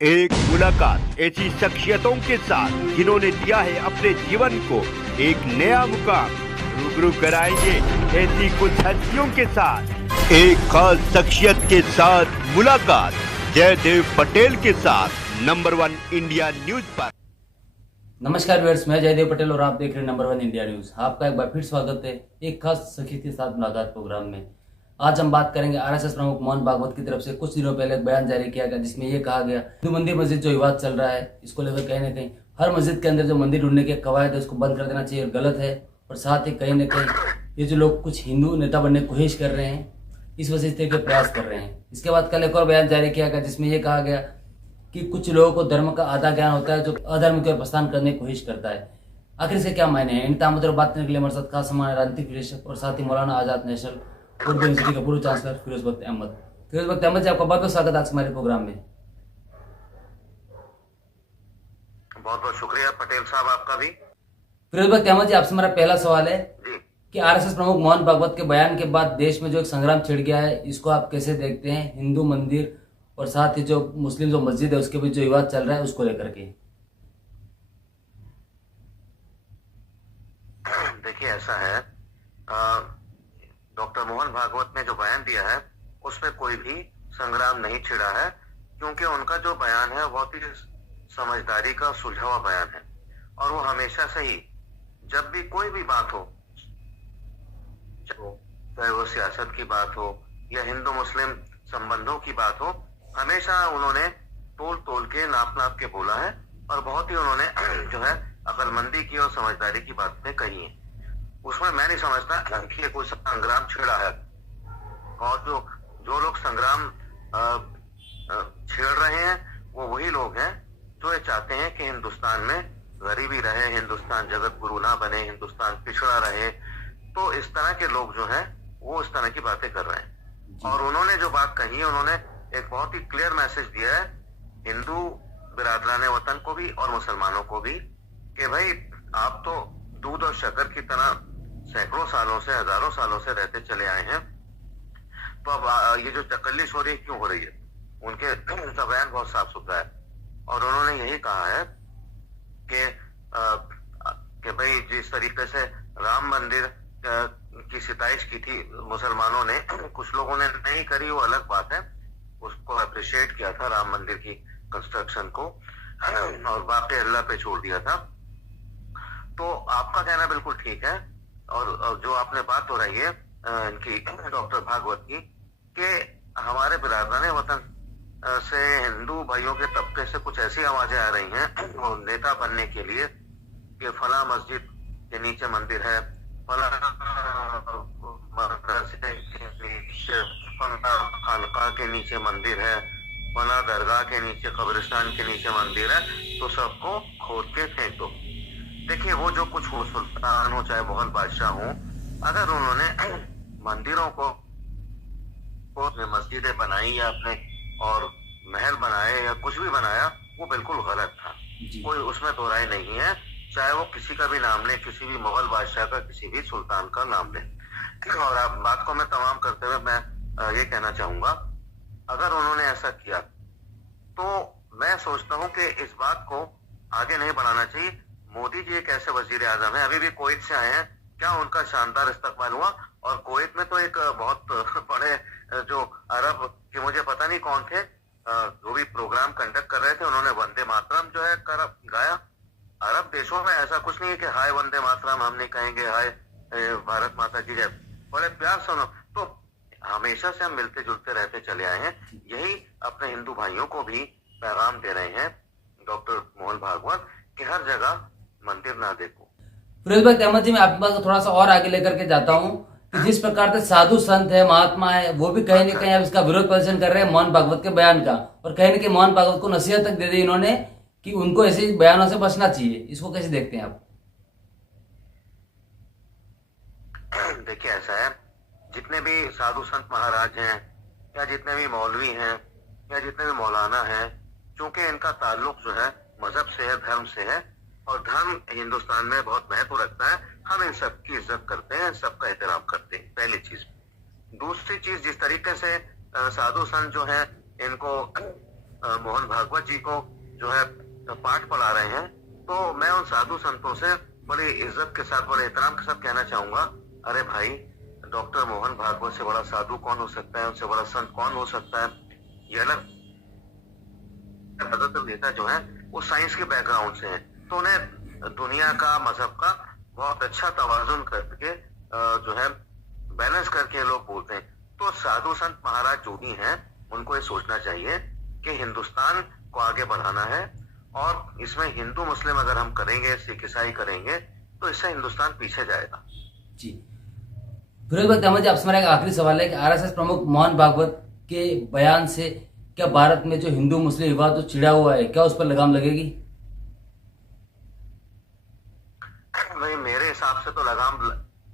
एक मुलाकात ऐसी शख्सियतों के साथ जिन्होंने दिया है अपने जीवन को एक नया मुकाम। रूबरू कराएंगे ऐसी कुछ हस्तियों के साथ एक खास शख्सियत के साथ मुलाकात जयदेव पटेल के साथ नंबर 1 इंडिया न्यूज पर। नमस्कार व्यूअर्स, मैं जयदेव पटेल और आप देख रहे हैं नंबर 1 इंडिया न्यूज। आपका एक बार फिर स्वागत है एक खास शख्सियत के साथ मुलाकात प्रोग्राम में। आज हम बात करेंगे आरएसएस प्रमुख मोहन भागवत की तरफ से कुछ दिनों पहले एक बयान जारी किया गया जिसमें यह कहा गया हिंदू मंदिर मस्जिद जो विवाद चल रहा है इसको लेकर कहीं ना कहीं हर मस्जिद के अंदर जो मंदिर ढूंढने के कवायद है उसको बंद कर देना चाहिए, गलत है। और साथ ही कहीं ना कहीं ये जो लोग कुछ हिंदू नेता बनने की कोशिश कर रहे हैं इस वजह से प्रयास कर रहे हैं। इसके बाद कल एक और बयान जारी किया गया जिसमें यह कहा गया कि कुछ लोगों को धर्म का आधा ज्ञान होता है जो अधर्म की ओर प्रस्थान करने की कोशिश करता है। आखिर इसके क्या मायने हैं, इन तमाम बात करने के लिए हमारे साथ खास हमारे राजनीतिक विश्लेषक और साथ ही मौलाना आजाद नेशनल उर्दू यूनिवर्सिटी का पूर्व चांसलर फिरोज बख्त अहमद। फिरोज बख्त अहमद जी, आपका बहुत बहुत स्वागत है आज हमारे प्रोग्राम में। बहुत बहुत शुक्रिया पटेल साहब आपका भी। फिरोज बख्त अहमद जी, आपसे हमारा पहला सवाल है कि आरएसएस प्रमुख मोहन भागवत के बयान के बाद देश में जो एक संग्राम छिड़ गया है इसको आप कैसे देखते हैं? हिंदू मंदिर और साथ ही जो मुस्लिम जो मस्जिद है उसके बीच जो विवाद चल रहा है उसको लेकर के। देखिए ऐसा है, डॉक्टर मोहन भागवत ने जो बयान दिया है उसमें कोई भी संग्राम नहीं छिड़ा है, क्योंकि उनका जो बयान है बहुत ही समझदारी का सुलझा हुआ बयान है। और वो हमेशा से ही जब भी कोई भी बात हो, चाहे वो सियासत की बात हो या हिंदू मुस्लिम संबंधों की बात हो, हमेशा उन्होंने तोल तोल के नाप नाप के बोला है और बहुत ही उन्होंने जो है अकलमंदी की और समझदारी की बातें कही है। उसमें मैं नहीं समझता कि कोई संग्राम छिड़ा है। और जो लोग संग्राम छेड़ रहे हैं वो वही लोग हैं जो ये चाहते हैं कि हिंदुस्तान में गरीबी रहे, हिंदुस्तान जगत गुरु ना बने, हिंदुस्तान पिछड़ा रहे। तो इस तरह के लोग जो हैं वो इस तरह की बातें कर रहे हैं। और उन्होंने जो बात कही है, उन्होंने एक बहुत ही क्लियर मैसेज दिया है हिंदू बिरादरान वतन को भी और मुसलमानों को भी कि भाई आप तो दूध और शक्कर की तरह सैकड़ों सालों से, हजारों सालों से रहते चले आए हैं, तो अब ये जो तकल्लिश हो रही है क्यों हो रही है? उनके बयान बहुत साफ सुथरा है और उन्होंने यही कहा है कि भाई जिस तरीके से राम मंदिर की सिताइश की थी मुसलमानों ने, कुछ लोगों ने नहीं करी वो अलग बात है, उसको अप्रिशिएट किया था राम मंदिर की कंस्ट्रक्शन को और बाकी अल्लाह पे छोड़ दिया था। तो आपका कहना बिल्कुल ठीक है। और जो आपने बात हो रही है इनकी डॉक्टर भागवत की कि हमारे बिरादरान वतन से हिंदू भाइयों के तबके से कुछ ऐसी आवाजें आ रही हैं नेता बनने के लिए कि फला मस्जिद के नीचे मंदिर है, फला खानका के नीचे मंदिर है, फला दरगाह के नीचे, कब्रिस्तान के नीचे मंदिर है, तो सबको खोद के फेंक दो। देखिए वो जो कुछ हो, सुल्तान हो चाहे मोहन बादशाह हो, अगर उन्होंने मंदिरों को मस्जिदें बनाई या अपने और महल बनाए या कुछ भी बनाया, वो बिल्कुल गलत था, कोई उसमें दो राय नहीं है। चाहे वो किसी का भी नाम ले, किसी भी मुगल बादशाह का, किसी भी सुल्तान का नाम ले। और आप बात को मैं तमाम करते हुए मैं ये कहना चाहूंगा, अगर उन्होंने ऐसा किया तो मैं सोचता हूं कि इस बात को आगे नहीं बढ़ाना चाहिए। मोदी जी एक ऐसे वजीर आजम है, अभी भी कुवैत से आए हैं, क्या उनका शानदार इस्तकबाल हुआ। और कुवैत में तो एक बहुत बड़े जो अरब के, मुझे पता नहीं कौन थे, जो भी प्रोग्राम कंडक्ट कर रहे थे, उन्होंने वंदे मातरम जो है गाया। अरब देशों में ऐसा कुछ नहीं है कि हाय वंदे मातरम हम नहीं कहेंगे, हाय भारत माता की जय, बड़े प्यार सुनो। तो हमेशा से हम मिलते जुलते रहते चले आए हैं, यही अपने हिंदू भाइयों को भी पैगाम दे रहे हैं डॉक्टर मोहन भागवत कि हर जगह मंदिर ना देखो। फिरोज बख्त अहमद जी, मैं आपके पास थोड़ा सा और आगे लेकर के जाता हूँ कि जिस प्रकार से साधु संत है, महात्मा है, वो भी कहीं ना कहीं अब इसका विरोध प्रदर्शन कर रहे हैं मोहन भागवत के बयान का, और कहीं ना कहीं मोहन भागवत को नसीहत तक दे दी इन्होंने कि उनको ऐसे बयानों से बचना चाहिए। इसको कैसे देखते हैं आप? देखिए ऐसा है, जितने भी साधु संत महाराज हैं या जितने भी मौलवी हैं या जितने भी मौलाना हैं, चूंकि इनका ताल्लुक जो है मजहब से है, धर्म से है, और धर्म हिंदुस्तान में बहुत महत्व रखता है, हम इन सब की इज्जत करते हैं, सबका एहतराम करते हैं, पहली चीज। दूसरी चीज, जिस तरीके से साधु संत जो है इनको मोहन भागवत जी को जो है पाठ पढ़ा रहे हैं, तो मैं उन साधु संतों से बड़ी इज्जत के साथ, बड़े एहतराम के साथ कहना चाहूंगा, अरे भाई, डॉक्टर मोहन भागवत से बड़ा साधु कौन हो सकता है, उनसे बड़ा संत कौन हो सकता है। ये अलग ज्यादातर नेता जो है वो साइंस के बैकग्राउंड से हैं, तो उन्हें दुनिया का, मजहब का बहुत अच्छा तवाजुन करके जो है बैलेंस करके लोग बोलते हैं। तो साधु संत महाराज जो भी हैं उनको ये सोचना चाहिए कि हिंदुस्तान को आगे बढ़ाना है, और इसमें हिंदू मुस्लिम अगर हम करेंगे, सिख ईसाई करेंगे, तो इससे हिंदुस्तान पीछे जाएगा। जी, फिरोज भाई तहमद जी, आपसे मेरा एक आखिरी सवाल है कि आरएसएस प्रमुख मोहन भागवत के बयान से क्या भारत में जो हिंदू मुस्लिम विवाद जो छिड़ा हुआ है, क्या उस पर लगाम लगेगी? नहीं, मेरे हिसाब से तो लगाम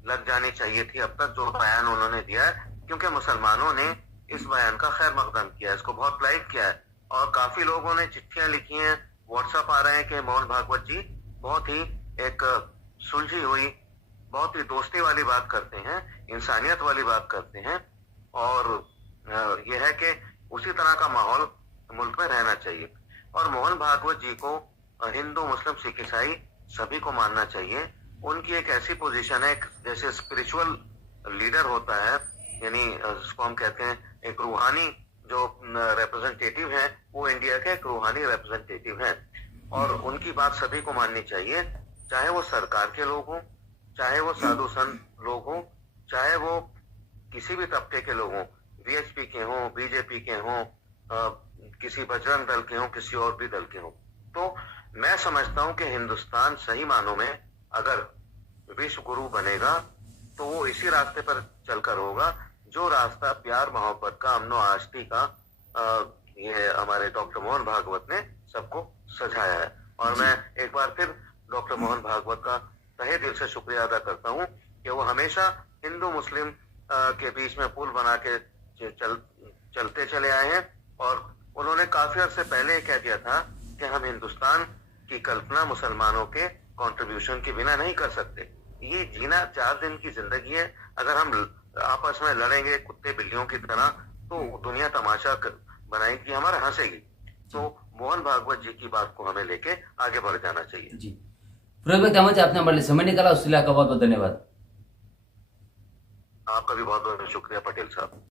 लग जानी चाहिए थी अब तक, जो बयान उन्होंने दिया है, क्योंकि मुसलमानों ने इस बयान का खैर मकदम किया है, इसको बहुत लाइक किया है, और काफी लोगों ने चिट्ठियां लिखी हैं, व्हाट्सएप आ रहे हैं कि मोहन भागवत जी बहुत ही एक सुलझी हुई, बहुत ही दोस्ती वाली बात करते हैं, इंसानियत वाली बात करते हैं, और यह है कि उसी तरह का माहौल मुल्क में रहना चाहिए। और मोहन भागवत जी को हिंदू मुस्लिम सिख ईसाई सभी को मानना चाहिए। उनकी एक ऐसी पोजीशन है, जैसे स्पिरिचुअल लीडर होता है, यानी जिसको हम कहते हैं एक रूहानी जो रिप्रेजेंटेटिव है, वो इंडिया के एक रूहानी रिप्रेजेंटेटिव हैं, और उनकी बात सभी को माननी चाहिए, चाहे वो सरकार के लोग हों, चाहे वो साधु संत लोग हों, चाहे वो किसी भी तबके के लोग हों, वीएचपी के हों, बीजेपी के हों, किसी बजरंग दल के हों, किसी और भी दल के हों। तो मैं समझता हूं कि हिंदुस्तान सही मानों में अगर विश्व गुरु बनेगा तो वो इसी रास्ते पर चलकर होगा, जो रास्ता प्यार मोहब्बत का, अमनो आष्टी का ये हमारे डॉक्टर मोहन भागवत ने सबको सजाया है। और मैं एक बार फिर डॉक्टर मोहन भागवत का तहे दिल से शुक्रिया अदा करता हूं कि वो हमेशा हिंदू मुस्लिम के बीच में पुल बना के चलते चले आए हैं, और उन्होंने काफी अर्से पहले कह दिया था कि हम हिंदुस्तान की कल्पना मुसलमानों के कंट्रीब्यूशन के बिना नहीं कर सकते। ये जीना 4 दिन की जिंदगी है, अगर हम आपस में लड़ेंगे कुत्ते बिल्लियों की तरह तो दुनिया तमाशा बनाएगी, हमारा हंसेगी। तो मोहन भागवत जी की बात को हमें लेके आगे बढ़ जाना चाहिए। जी, फिरोज भाई तहमद जी, आपने हमारे लिए समय निकाला, उसके लिए आपका बहुत बहुत धन्यवाद। आपका भी बहुत बहुत शुक्रिया पटेल साहब।